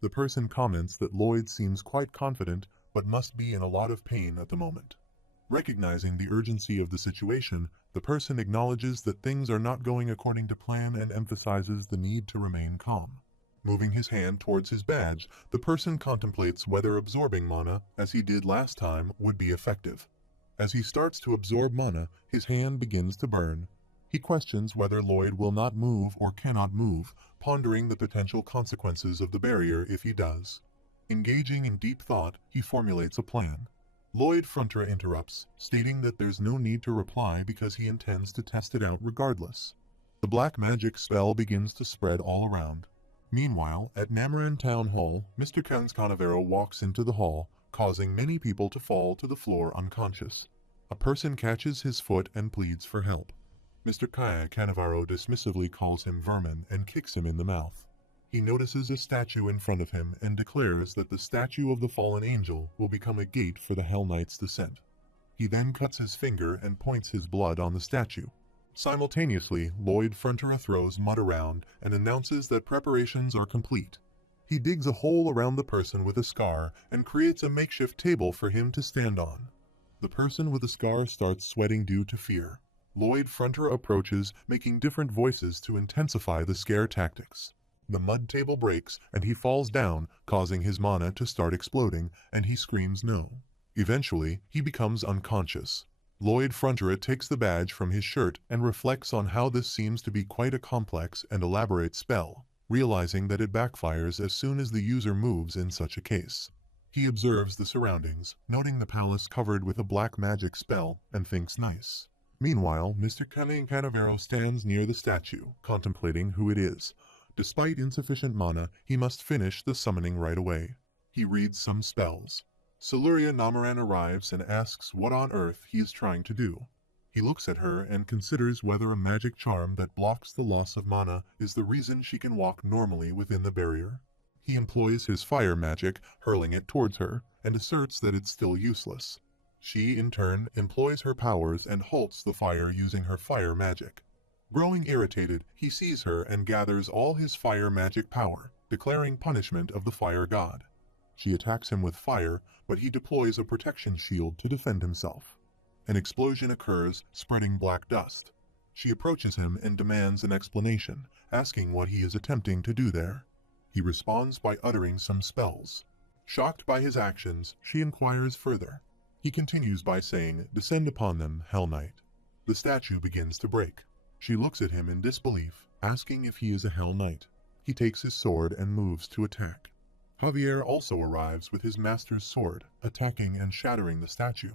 The person comments that Lloyd seems quite confident but must be in a lot of pain at the moment. Recognizing the urgency of the situation, the person acknowledges that things are not going according to plan and emphasizes the need to remain calm. Moving his hand towards his badge, the person contemplates whether absorbing mana, as he did last time, would be effective. As he starts to absorb mana, his hand begins to burn. He questions whether Lloyd will not move or cannot move, pondering the potential consequences of the barrier if he does. Engaging in deep thought, he formulates a plan. Lloyd Frontra interrupts, stating that there's no need to reply because he intends to test it out regardless. The black magic spell begins to spread all around. Meanwhile, at Namaran Town Hall, Mr. Canavero walks into the hall, causing many people to fall to the floor unconscious. A person catches his foot and pleads for help. Mr. Canavero dismissively calls him vermin and kicks him in the mouth. He notices a statue in front of him and declares that the statue of the fallen angel will become a gate for the Hell Knight's descent. He then cuts his finger and points his blood on the statue. Simultaneously, Lloyd Frontra throws mud around and announces that preparations are complete. He digs a hole around the person with a scar and creates a makeshift table for him to stand on. The person with the scar starts sweating due to fear. Lloyd Frontra approaches, making different voices to intensify the scare tactics. The mud table breaks and he falls down, causing his mana to start exploding, and he screams no. Eventually, he becomes unconscious. Lloyd Frontra takes the badge from his shirt and reflects on how this seems to be quite a complex and elaborate spell, realizing that it backfires as soon as the user moves in such a case. He observes the surroundings, noting the palace covered with a black magic spell, and thinks nice. Meanwhile, Mr. Canavero stands near the statue, contemplating who it is. Despite insufficient mana, he must finish the summoning right away. He reads some spells. Siluria Namaran arrives and asks what on earth he is trying to do. He looks at her and considers whether a magic charm that blocks the loss of mana is the reason she can walk normally within the barrier. He employs his fire magic, hurling it towards her, and asserts that it's still useless. She, in turn, employs her powers and halts the fire using her fire magic. Growing irritated, he sees her and gathers all his fire magic power, declaring punishment of the fire god. She attacks him with fire, but he deploys a protection shield to defend himself. An explosion occurs, spreading black dust. She approaches him and demands an explanation, asking what he is attempting to do there. He responds by uttering some spells. Shocked by his actions, she inquires further. He continues by saying, "Descend upon them, Hell Knight." The statue begins to break. She looks at him in disbelief, asking if he is a Hell Knight. He takes his sword and moves to attack. Javier also arrives with his master's sword, attacking and shattering the statue.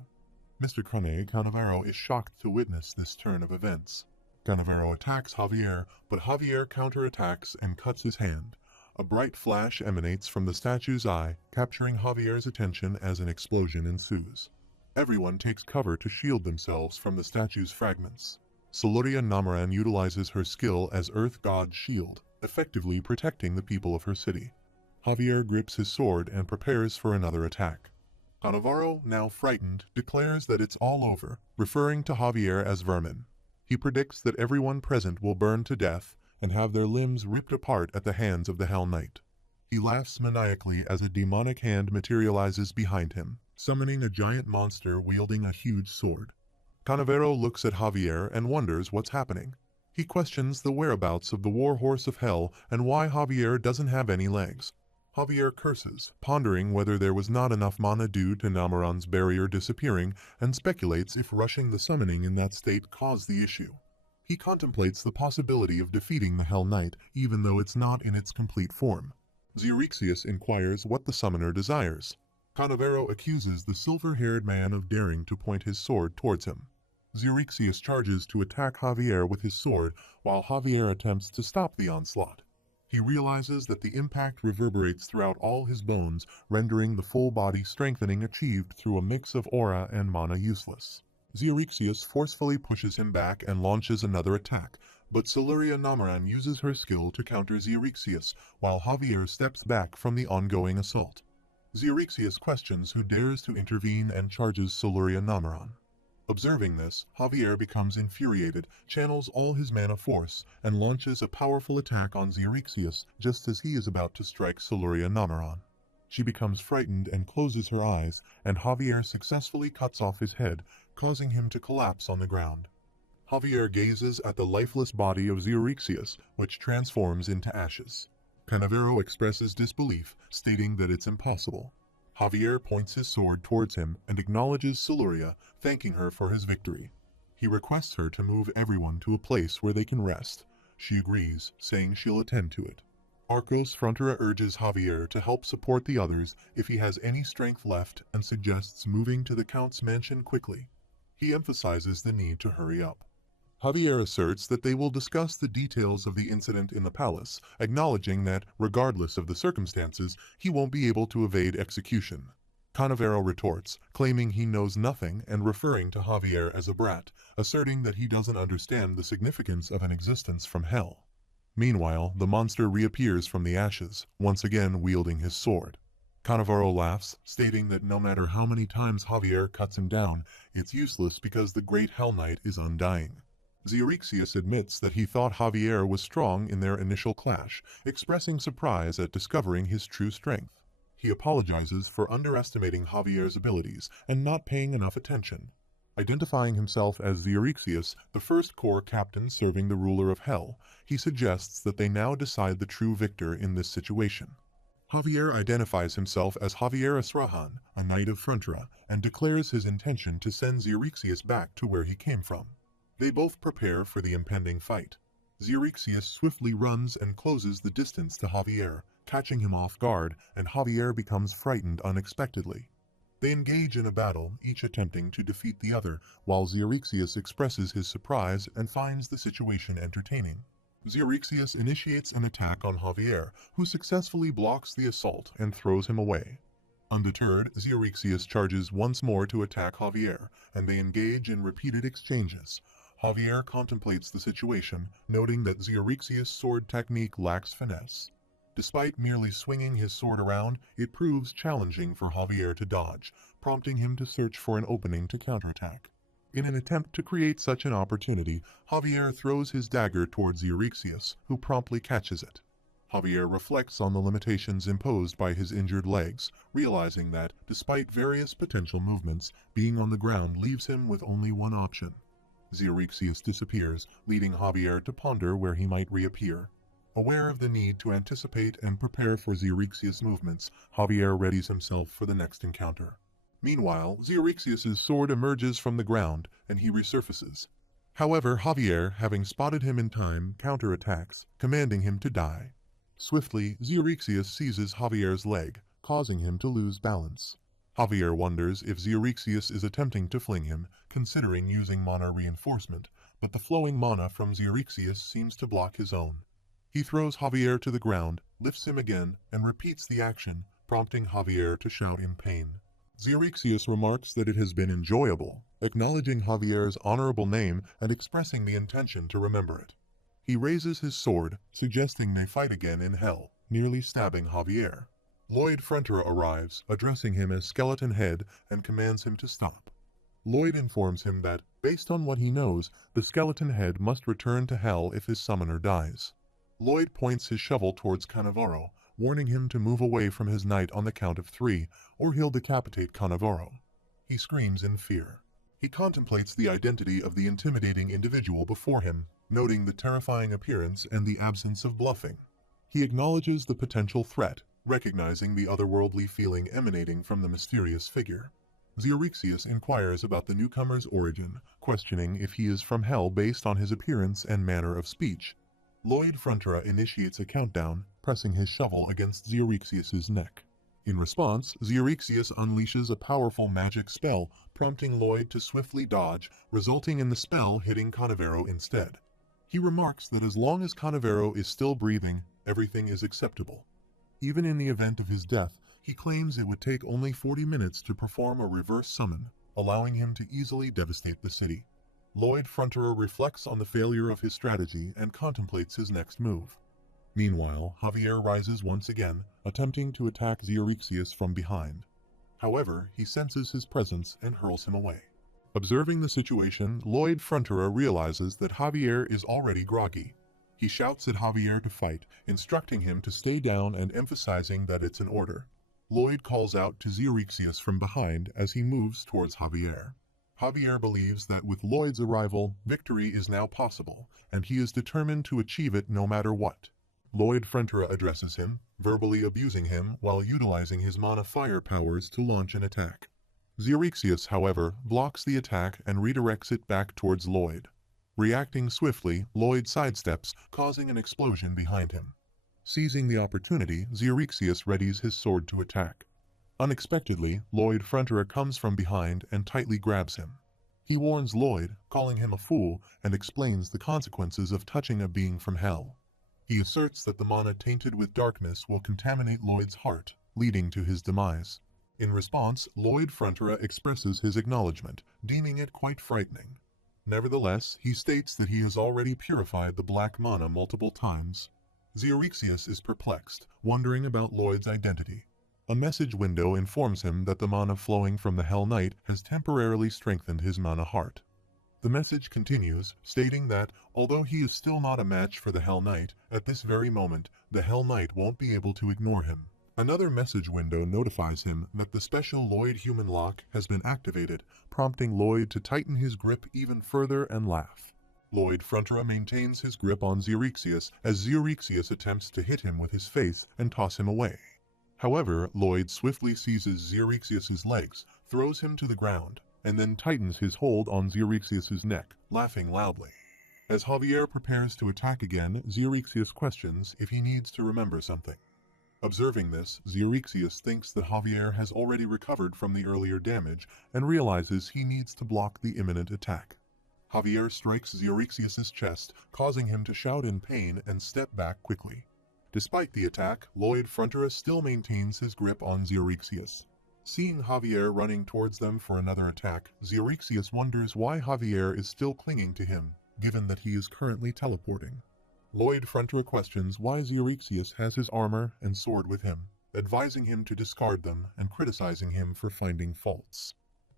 Mr. Canavero is shocked to witness this turn of events. Canavero attacks Javier, but Javier counterattacks and cuts his hand. A bright flash emanates from the statue's eye, capturing Javier's attention as an explosion ensues. Everyone takes cover to shield themselves from the statue's fragments. Siluria Namaran utilizes her skill as Earth God's shield, effectively protecting the people of her city. Javier grips his sword and prepares for another attack. Canavero, now frightened, declares that it's all over, referring to Javier as vermin. He predicts that everyone present will burn to death and have their limbs ripped apart at the hands of the Hell Knight. He laughs maniacally as a demonic hand materializes behind him, summoning a giant monster wielding a huge sword. Canavero looks at Javier and wonders what's happening. He questions the whereabouts of the Warhorse of Hell and why Javier doesn't have any legs. Javier curses, pondering whether there was not enough mana due to Namaran's barrier disappearing, and speculates if rushing the summoning in that state caused the issue. He contemplates the possibility of defeating the Hell Knight, even though it's not in its complete form. Xerixius inquires what the summoner desires. Canavero accuses the silver-haired man of daring to point his sword towards him. Xerixius charges to attack Javier with his sword, while Javier attempts to stop the onslaught. He realizes that the impact reverberates throughout all his bones, rendering the full body strengthening achieved through a mix of aura and mana useless. Xerixius forcefully pushes him back and launches another attack, but Siluria Namaran uses her skill to counter Xerixius, while Javier steps back from the ongoing assault. Xerixius questions who dares to intervene and charges Siluria Namaran. Observing this, Javier becomes infuriated, channels all his mana force, and launches a powerful attack on Xerixius just as he is about to strike Siluria Namaron. She becomes frightened and closes her eyes, and Javier successfully cuts off his head, causing him to collapse on the ground. Javier gazes at the lifeless body of Xerixius, which transforms into ashes. Canavero expresses disbelief, stating that it's impossible. Javier points his sword towards him and acknowledges Siluria, thanking her for his victory. He requests her to move everyone to a place where they can rest. She agrees, saying she'll attend to it. Arcos Frontera urges Javier to help support the others if he has any strength left and suggests moving to the Count's mansion quickly. He emphasizes the need to hurry up. Javier asserts that they will discuss the details of the incident in the palace, acknowledging that, regardless of the circumstances, he won't be able to evade execution. Canavero retorts, claiming he knows nothing and referring to Javier as a brat, asserting that he doesn't understand the significance of an existence from hell. Meanwhile, the monster reappears from the ashes, once again wielding his sword. Canavero laughs, stating that no matter how many times Javier cuts him down, it's useless because the Great Hell Knight is undying. Xerixius admits that he thought Javier was strong in their initial clash, expressing surprise at discovering his true strength. He apologizes for underestimating Javier's abilities and not paying enough attention. Identifying himself as Xerixius, the first corps captain serving the ruler of Hell, he suggests that they now decide the true victor in this situation. Javier identifies himself as Javier Asrahan, a knight of Frontera, and declares his intention to send Xerixius back to where he came from. They both prepare for the impending fight. Xerixius swiftly runs and closes the distance to Javier, catching him off guard, and Javier becomes frightened unexpectedly. They engage in a battle, each attempting to defeat the other, while Xerixius expresses his surprise and finds the situation entertaining. Xerixius initiates an attack on Javier, who successfully blocks the assault and throws him away. Undeterred, Xerixius charges once more to attack Javier, and they engage in repeated exchanges. Javier contemplates the situation, noting that Xerixius' sword technique lacks finesse. Despite merely swinging his sword around, it proves challenging for Javier to dodge, prompting him to search for an opening to counterattack. In an attempt to create such an opportunity, Javier throws his dagger towards Xerixius, who promptly catches it. Javier reflects on the limitations imposed by his injured legs, realizing that, despite various potential movements, being on the ground leaves him with only one option. Xerixius disappears, leading Javier to ponder where he might reappear. Aware of the need to anticipate and prepare for Xerixius' movements, Javier readies himself for the next encounter. Meanwhile, Xerixius' sword emerges from the ground, and he resurfaces. However, Javier, having spotted him in time, counterattacks, commanding him to die. Swiftly, Xerixius seizes Javier's leg, causing him to lose balance. Javier wonders if Xerixius is attempting to fling him, considering using mana reinforcement, but the flowing mana from Xerixius seems to block his own. He throws Javier to the ground, lifts him again, and repeats the action, prompting Javier to shout in pain. Xerixius remarks that it has been enjoyable, acknowledging Javier's honorable name and expressing the intention to remember it. He raises his sword, suggesting they fight again in hell, nearly stabbing Javier. Lloyd Frontera arrives, addressing him as Skeleton Head, and commands him to stop. Lloyd informs him that, based on what he knows, the Skeleton Head must return to hell if his summoner dies. Lloyd points his shovel towards Canavero, warning him to move away from his knight on the count of 3, or he'll decapitate Canavero. He screams in fear. He contemplates the identity of the intimidating individual before him, noting the terrifying appearance and the absence of bluffing. He acknowledges the potential threat, recognizing the otherworldly feeling emanating from the mysterious figure. Xerixius inquires about the newcomer's origin, questioning if he is from hell based on his appearance and manner of speech. Lloyd Frontera initiates a countdown, pressing his shovel against Xerixius' neck. In response, Xerixius unleashes a powerful magic spell, prompting Lloyd to swiftly dodge, resulting in the spell hitting Canavero instead. He remarks that as long as Canavero is still breathing, everything is acceptable. Even in the event of his death, he claims it would take only 40 minutes to perform a reverse summon, allowing him to easily devastate the city. Lloyd Frontera reflects on the failure of his strategy and contemplates his next move. Meanwhile, Javier rises once again, attempting to attack Xerixius from behind. However, he senses his presence and hurls him away. Observing the situation, Lloyd Frontera realizes that Javier is already groggy. He shouts at Javier to fight, instructing him to stay down and emphasizing that it's an order. Lloyd calls out to Xerixius from behind as he moves towards Javier. Javier believes that with Lloyd's arrival, victory is now possible, and he is determined to achieve it no matter what. Lloyd Frontera addresses him, verbally abusing him while utilizing his mana fire powers to launch an attack. Xerixius, however, blocks the attack and redirects it back towards Lloyd. Reacting swiftly, Lloyd sidesteps, causing an explosion behind him. Seizing the opportunity, Xerixius readies his sword to attack. Unexpectedly, Lloyd Frontera comes from behind and tightly grabs him. He warns Lloyd, calling him a fool, and explains the consequences of touching a being from hell. He asserts that the mana tainted with darkness will contaminate Lloyd's heart, leading to his demise. In response, Lloyd Frontera expresses his acknowledgement, deeming it quite frightening. Nevertheless, he states that he has already purified the black mana multiple times. Xerixius is perplexed, wondering about Lloyd's identity. A message window informs him that the mana flowing from the Hell Knight has temporarily strengthened his mana heart. The message continues, stating that, although he is still not a match for the Hell Knight, at this very moment, the Hell Knight won't be able to ignore him. Another message window notifies him that the special Lloyd human lock has been activated, prompting Lloyd to tighten his grip even further and laugh. Lloyd Frontera maintains his grip on Xerixius as Xerixius attempts to hit him with his face and toss him away. However, Lloyd swiftly seizes Xerixius's legs, throws him to the ground, and then tightens his hold on Xerixius's neck, laughing loudly. As Javier prepares to attack again, Xerixius questions if he needs to remember something. Observing this, Xerixius thinks that Javier has already recovered from the earlier damage and realizes he needs to block the imminent attack. Javier strikes Xerixius's chest, causing him to shout in pain and step back quickly. Despite the attack, Lloyd Frontera still maintains his grip on Xerixius. Seeing Javier running towards them for another attack, Xerixius wonders why Javier is still clinging to him, given that he is currently teleporting. Lloyd Frontera questions why Xerixius has his armor and sword with him, advising him to discard them and criticizing him for finding faults.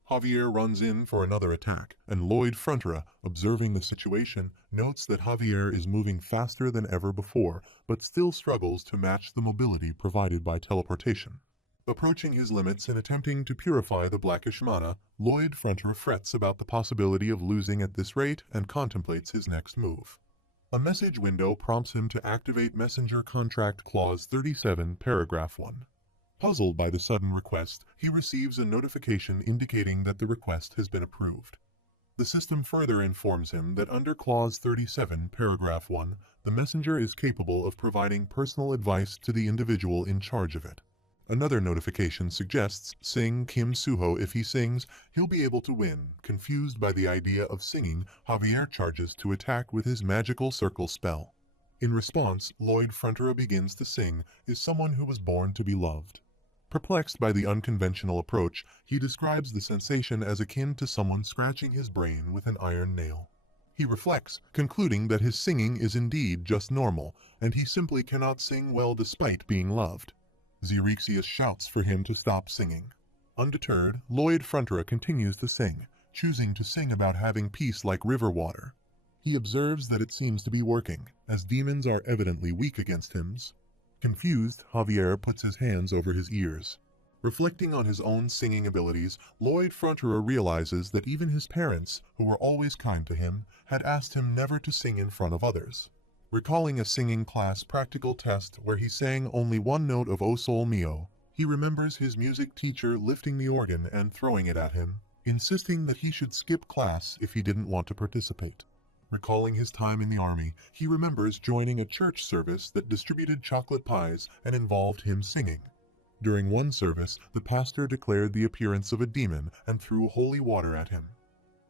Javier runs in for another attack, and Lloyd Frontera, observing the situation, notes that Javier is moving faster than ever before, but still struggles to match the mobility provided by teleportation. Approaching his limits and attempting to purify the blackish mana, Lloyd Frontera frets about the possibility of losing at this rate and contemplates his next move. A message window prompts him to activate Messenger Contract Clause 37, Paragraph 1. Puzzled by the sudden request, he receives a notification indicating that the request has been approved. The system further informs him that under Clause 37, Paragraph 1, the messenger is capable of providing personal advice to the individual in charge of it. Another notification suggests sing Kim Suho if he sings, he'll be able to win. Confused by the idea of singing, Javier charges to attack with his magical circle spell. In response, Lloyd Frontera begins to sing, is someone who was born to be loved. Perplexed by the unconventional approach, he describes the sensation as akin to someone scratching his brain with an iron nail. He reflects, concluding that his singing is indeed just normal, and he simply cannot sing well despite being loved. Xerixius shouts for him to stop singing. Undeterred, Lloyd Frontera continues to sing, choosing to sing about having peace like river water. He observes that it seems to be working, as demons are evidently weak against him. Confused, Javier puts his hands over his ears. Reflecting on his own singing abilities, Lloyd Frontera realizes that even his parents, who were always kind to him, had asked him never to sing in front of others. Recalling a singing class practical test where he sang only one note of O Sol Mio, he remembers his music teacher lifting the organ and throwing it at him, insisting that he should skip class if he didn't want to participate. Recalling his time in the army, he remembers joining a church service that distributed chocolate pies and involved him singing. During one service, the pastor declared the appearance of a demon and threw holy water at him.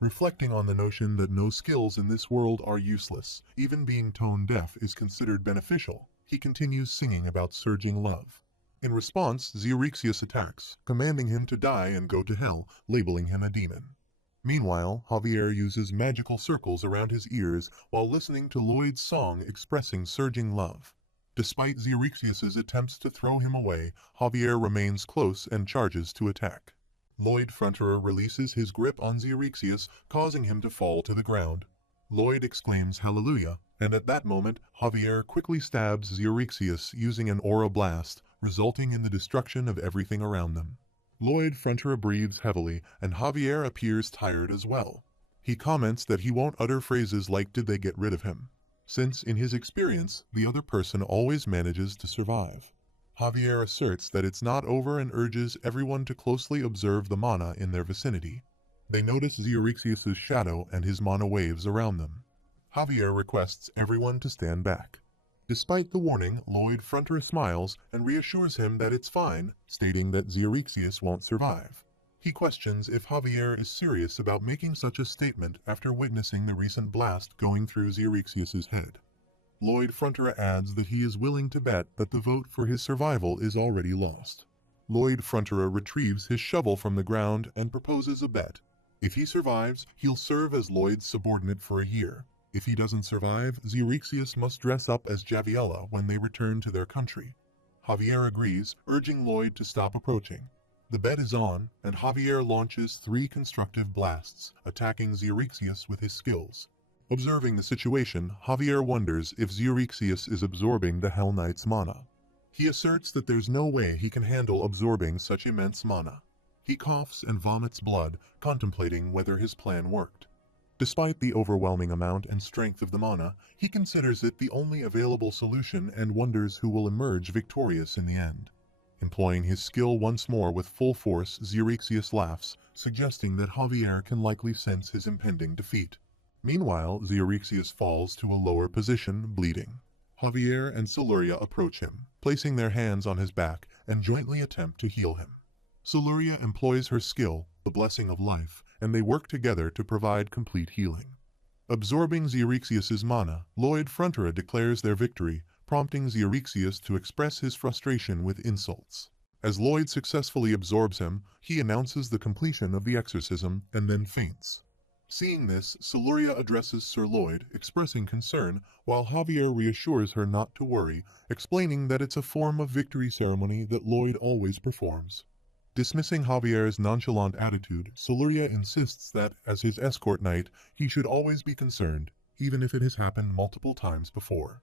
Reflecting on the notion that no skills in this world are useless, even being tone deaf is considered beneficial, he continues singing about surging love. In response, Xerixius attacks, commanding him to die and go to hell, labeling him a demon. Meanwhile, Javier uses magical circles around his ears while listening to Lloyd's song expressing surging love. Despite Xerixius's attempts to throw him away, Javier remains close and charges to attack. Lloyd Fronterer releases his grip on Xerixius, causing him to fall to the ground. Lloyd exclaims hallelujah, and at that moment, Javier quickly stabs Xerixius using an aura blast, resulting in the destruction of everything around them. Lloyd Fronterer breathes heavily, and Javier appears tired as well. He comments that he won't utter phrases like "did they get rid of him?" since, in his experience, the other person always manages to survive. Javier asserts that it's not over and urges everyone to closely observe the mana in their vicinity. They notice Xerixius' shadow and his mana waves around them. Javier requests everyone to stand back. Despite the warning, Lloyd Fronterer smiles and reassures him that it's fine, stating that Xerixius won't survive. He questions if Javier is serious about making such a statement after witnessing the recent blast going through Xerixius' head. Lloyd Fronterer adds that he is willing to bet that the vote for his survival is already lost. Lloyd Fronterer retrieves his shovel from the ground and proposes a bet. If he survives, he'll serve as Lloyd's subordinate for a year. If he doesn't survive, Xerixius must dress up as Javiella when they return to their country. Javier agrees, urging Lloyd to stop approaching. The bet is on, and Javier launches 3 constructive blasts, attacking Xerixius with his skills. Observing the situation, Javier wonders if Xerixius is absorbing the Hell Knight's mana. He asserts that there's no way he can handle absorbing such immense mana. He coughs and vomits blood, contemplating whether his plan worked. Despite the overwhelming amount and strength of the mana, he considers it the only available solution and wonders who will emerge victorious in the end. Employing his skill once more with full force, Xerixius laughs, suggesting that Javier can likely sense his impending defeat. Meanwhile, Xerixius falls to a lower position, bleeding. Javier and Siluria approach him, placing their hands on his back, and jointly attempt to heal him. Siluria employs her skill, the Blessing of Life, and they work together to provide complete healing. Absorbing Xerixius' mana, Lloyd Fronterer declares their victory, prompting Xerixius to express his frustration with insults. As Lloyd successfully absorbs him, he announces the completion of the exorcism and then faints. Seeing this, Siluria addresses Sir Lloyd, expressing concern, while Javier reassures her not to worry, explaining that it's a form of victory ceremony that Lloyd always performs. Dismissing Javier's nonchalant attitude, Siluria insists that, as his escort knight, he should always be concerned, even if it has happened multiple times before.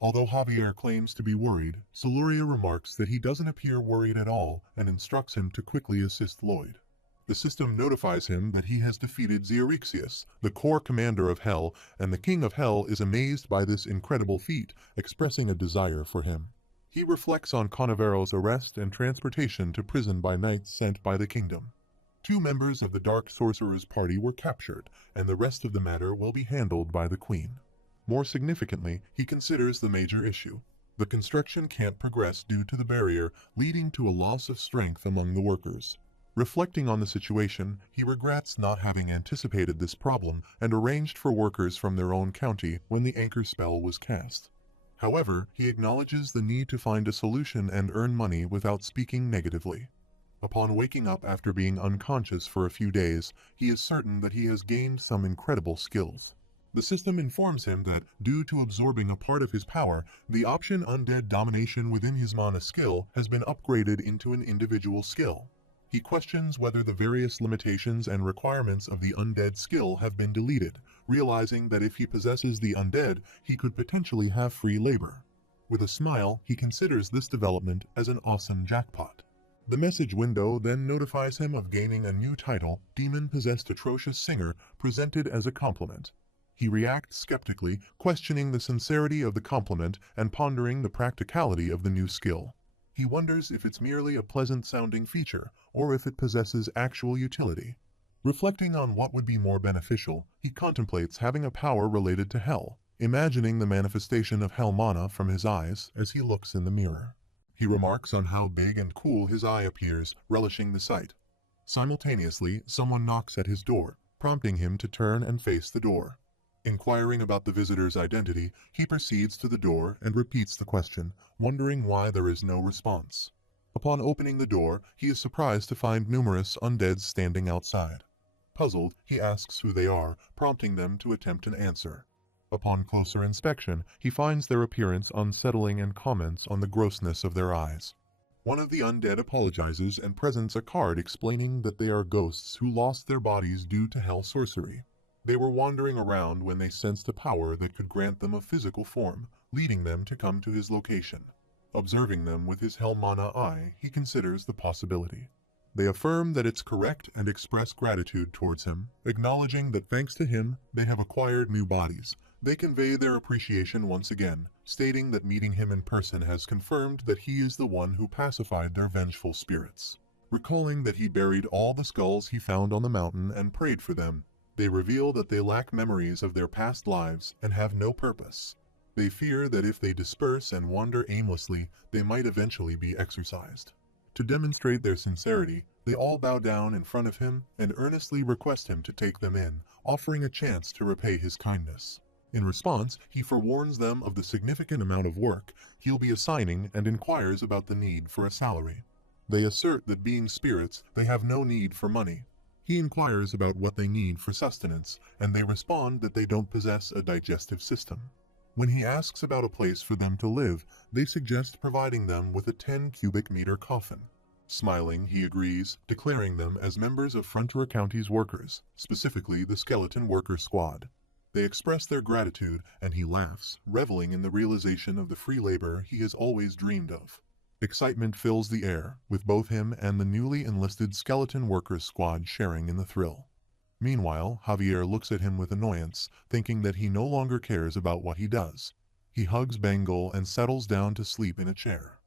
Although Javier claims to be worried, Siluria remarks that he doesn't appear worried at all and instructs him to quickly assist Lloyd. The system notifies him that he has defeated Xerixius, the core commander of Hell, and the King of Hell is amazed by this incredible feat, expressing a desire for him. He reflects on Canavero's arrest and transportation to prison by knights sent by the kingdom. 2 members of the Dark Sorcerer's party were captured, and the rest of the matter will be handled by the Queen. More significantly, he considers the major issue. The construction can't progress due to the barrier, leading to a loss of strength among the workers. Reflecting on the situation, he regrets not having anticipated this problem and arranged for workers from their own county when the anchor spell was cast. However, he acknowledges the need to find a solution and earn money without speaking negatively. Upon waking up after being unconscious for a few days, he is certain that he has gained some incredible skills. The system informs him that, due to absorbing a part of his power, the option Undead Domination within his mana skill has been upgraded into an individual skill. He questions whether the various limitations and requirements of the Undead skill have been deleted, realizing that if he possesses the Undead, he could potentially have free labor. With a smile, he considers this development as an awesome jackpot. The message window then notifies him of gaining a new title, Demon-Possessed Atrocious Singer, presented as a compliment. He reacts skeptically, questioning the sincerity of the compliment and pondering the practicality of the new skill. He wonders if it's merely a pleasant-sounding feature, or if it possesses actual utility. Reflecting on what would be more beneficial, he contemplates having a power related to Hell, imagining the manifestation of Hell mana from his eyes as he looks in the mirror. He remarks on how big and cool his eye appears, relishing the sight. Simultaneously, someone knocks at his door, prompting him to turn and face the door. Inquiring about the visitor's identity, he proceeds to the door and repeats the question, wondering why there is no response. Upon opening the door, he is surprised to find numerous undeads standing outside. Puzzled, he asks who they are, prompting them to attempt an answer. Upon closer inspection, he finds their appearance unsettling and comments on the grossness of their eyes. One of the undead apologizes and presents a card explaining that they are ghosts who lost their bodies due to hell sorcery. They were wandering around when they sensed a power that could grant them a physical form, leading them to come to his location. Observing them with his hell mana eye, he considers the possibility. They affirm that it's correct and express gratitude towards him, acknowledging that thanks to him, they have acquired new bodies. They convey their appreciation once again, stating that meeting him in person has confirmed that he is the one who pacified their vengeful spirits. Recalling that he buried all the skulls he found on the mountain and prayed for them, they reveal that they lack memories of their past lives and have no purpose. They fear that if they disperse and wander aimlessly, they might eventually be exorcised. To demonstrate their sincerity, they all bow down in front of him and earnestly request him to take them in, offering a chance to repay his kindness. In response, he forewarns them of the significant amount of work he'll be assigning and inquires about the need for a salary. They assert that being spirits, they have no need for money. He inquires about what they need for sustenance, and they respond that they don't possess a digestive system. When he asks about a place for them to live, they suggest providing them with a 10 cubic meter coffin. Smiling, he agrees, declaring them as members of Frontier County's workers, specifically the Skeleton Worker Squad. They express their gratitude, and he laughs, reveling in the realization of the free labor he has always dreamed of. Excitement fills the air, with both him and the newly enlisted Skeleton Workers Squad sharing in the thrill. Meanwhile, Javier looks at him with annoyance, thinking that he no longer cares about what he does. He hugs Bengal and settles down to sleep in a chair.